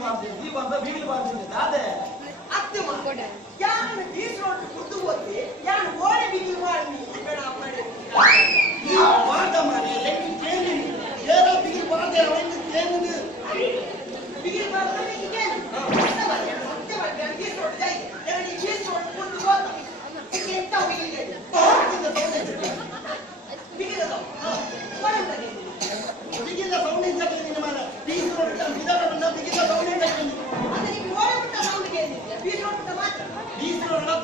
ಈ ಬಂದ ಬೀಗಿಲು ಮಾಡ್ತೀನಿ ಅದೇ ಅತ್ತೆ ಮಕ್ಕಳು ಯಾರು ಬೀಸೋಟ್ಟು ಕುದ್ದು ಹೋಗಿ ಯಾರು ಓಡಿ ಬಿಗಿಲು ಮಾಡಿ ಬೇಡ ಮಾಡಿ ಈ ವಾದ ಮಾಡಿ ಎಲ್ಲಿ ಕೇಳಿ ಏನೋ ಬೀಗಿಲು ಬಾದೆ ಅವನು ಕೇಳಿದು ಬಿಗಿಲು ಮಾಡ್ತಾರೆ ಹೀಗೆ ಸತ್ಯ ಮಾಡಿ ಬೀಸೋಟ್ಟು ಜೈ ಎರಡು ಬೀಸೋಟ್ಟು ಕುದ್ದು ಹೋದ ಎಂತ ಬಿಗಿಲಿಗೆ ಬಿಗಿಲದ ಬಿಗಿಲ ಸೌಂಡಿಂಗ್ ಜೊತೆ ನಿನ್ನ ಮರ ಬೀಸೋಟ್ಟು ಬಿದರನ್ನ ಬಿಗಿಲ ಸೌಂಡಿಂಗ್ ಜೊತೆ ಅಂದ್ರೆ ನೀವು ಓಡಬಿಟ್ಟ ಸೌಂಡ್ ಕೇಳಿದ್ದೆ ಬೀಸೋಟ್ಟು ಮಾತ್ರ ಬೀಸೋಟ್ಟು